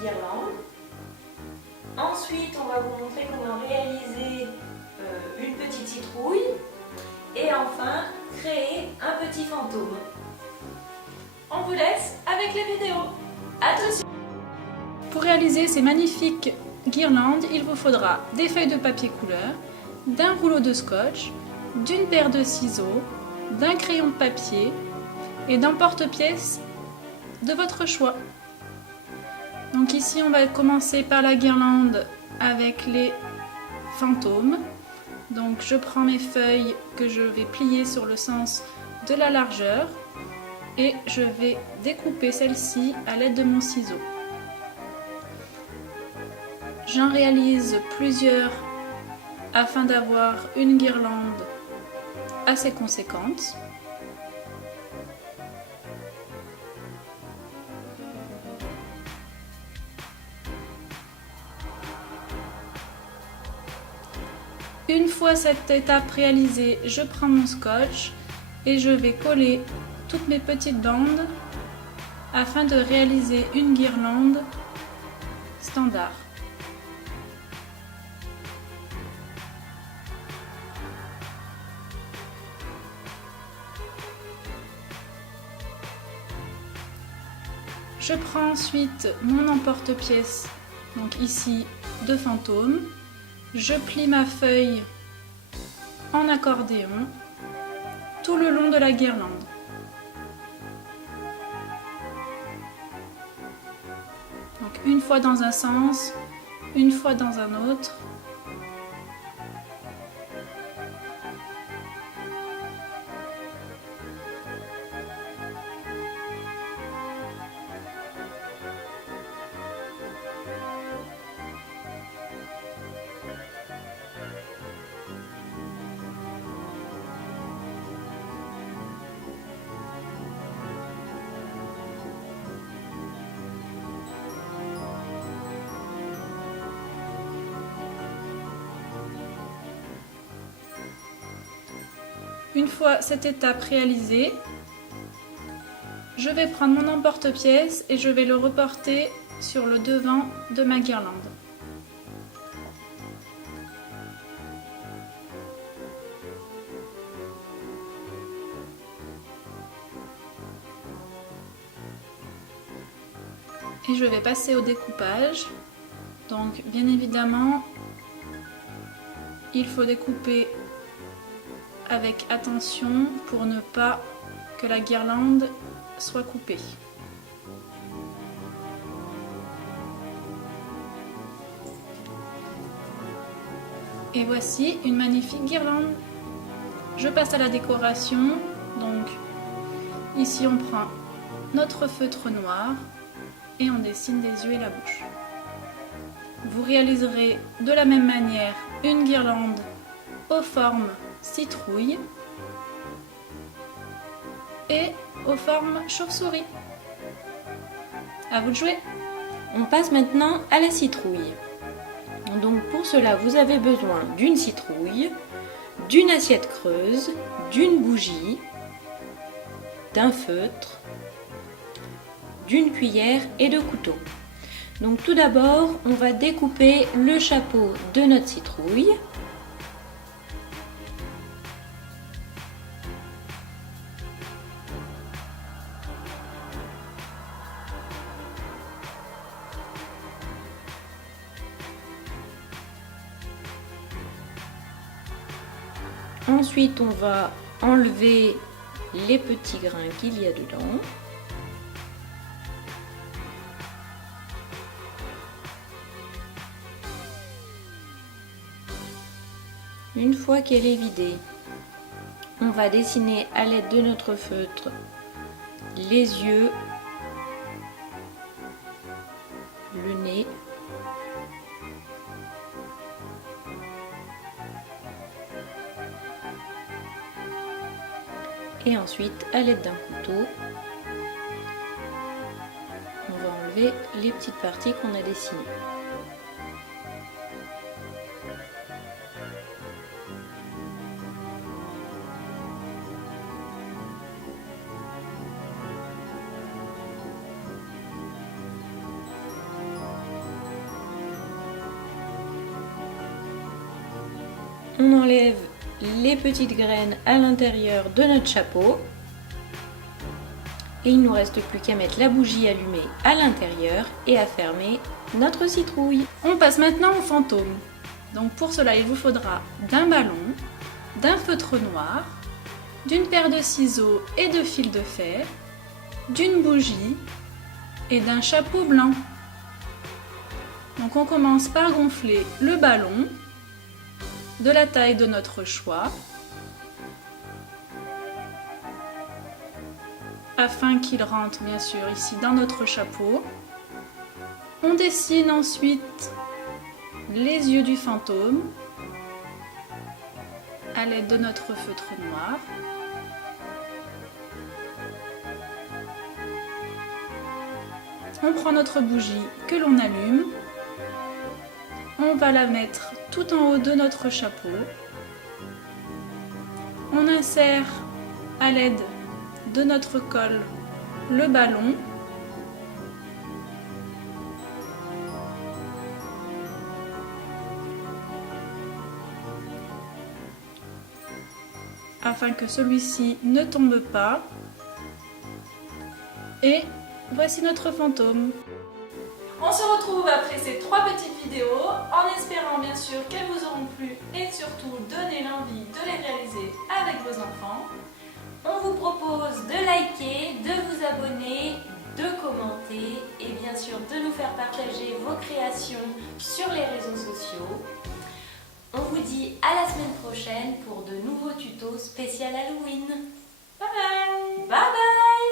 guirlande. Ensuite, on va vous montrer comment réaliser une petite citrouille. Et enfin, créer un petit fantôme. On vous laisse avec la vidéo. À tout de suite. Pour réaliser ces magnifiques guirlandes, il vous faudra des feuilles de papier couleur, d'un rouleau de scotch, d'une paire de ciseaux, d'un crayon de papier et d'un porte-pièce de votre choix. Donc ici on va commencer par la guirlande avec les fantômes. Donc je prends mes feuilles que je vais plier sur le sens de la largeur et je vais découper celle-ci à l'aide de mon ciseau. J'en réalise plusieurs afin d'avoir une guirlande assez conséquente. Une fois cette étape réalisée, je prends mon scotch et je vais coller toutes mes petites bandes afin de réaliser une guirlande standard. Je prends ensuite mon emporte-pièce, donc ici de fantôme. Je plie ma feuille en accordéon tout le long de la guirlande. Donc une fois dans un sens, une fois dans un autre. Une fois cette étape réalisée, je vais prendre mon emporte-pièce et je vais le reporter sur le devant de ma guirlande. Et je vais passer au découpage. Donc bien évidemment, il faut découper avec attention pour ne pas que la guirlande soit coupée. Et voici une magnifique guirlande. Je passe à la décoration. Donc ici on prend notre feutre noir et on dessine des yeux et la bouche. Vous réaliserez de la même manière une guirlande aux formes citrouille et aux formes chauve-souris. À vous de jouer. On passe maintenant à la citrouille. Donc pour cela, vous avez besoin d'une citrouille, d'une assiette creuse, d'une bougie, d'un feutre, d'une cuillère et de couteaux. Donc tout d'abord, on va découper le chapeau de notre citrouille. Ensuite, on va enlever les petits grains qu'il y a dedans. Une fois qu'elle est vidée, on va dessiner à l'aide de notre feutre les yeux, le nez, et ensuite à l'aide d'un couteau, on va enlever les petites parties qu'on a dessinées. On enlève les petites graines à l'intérieur de notre chapeau. Et il ne nous reste plus qu'à mettre la bougie allumée à l'intérieur et à fermer notre citrouille. On passe maintenant au fantôme. Donc pour cela, il vous faudra d'un ballon, d'un feutre noir, d'une paire de ciseaux et de fil de fer, d'une bougie et d'un chapeau blanc. Donc on commence par gonfler le ballon de la taille de notre choix afin qu'il rentre bien sûr ici dans notre chapeau. On dessine ensuite les yeux du fantôme à l'aide de notre feutre noir. On prend notre bougie que l'on allume. On va la mettre tout en haut de notre chapeau. On insère à l'aide de notre colle le ballon. Afin que celui-ci ne tombe pas. Et voici notre fantôme. On se retrouve après ces 3 petites vidéos, en espérant bien sûr qu'elles vous auront plu et surtout donné l'envie de les réaliser avec vos enfants. On vous propose de liker, de vous abonner, de commenter et bien sûr de nous faire partager vos créations sur les réseaux sociaux. On vous dit à la semaine prochaine pour de nouveaux tutos spécial Halloween. Bye bye! Bye bye!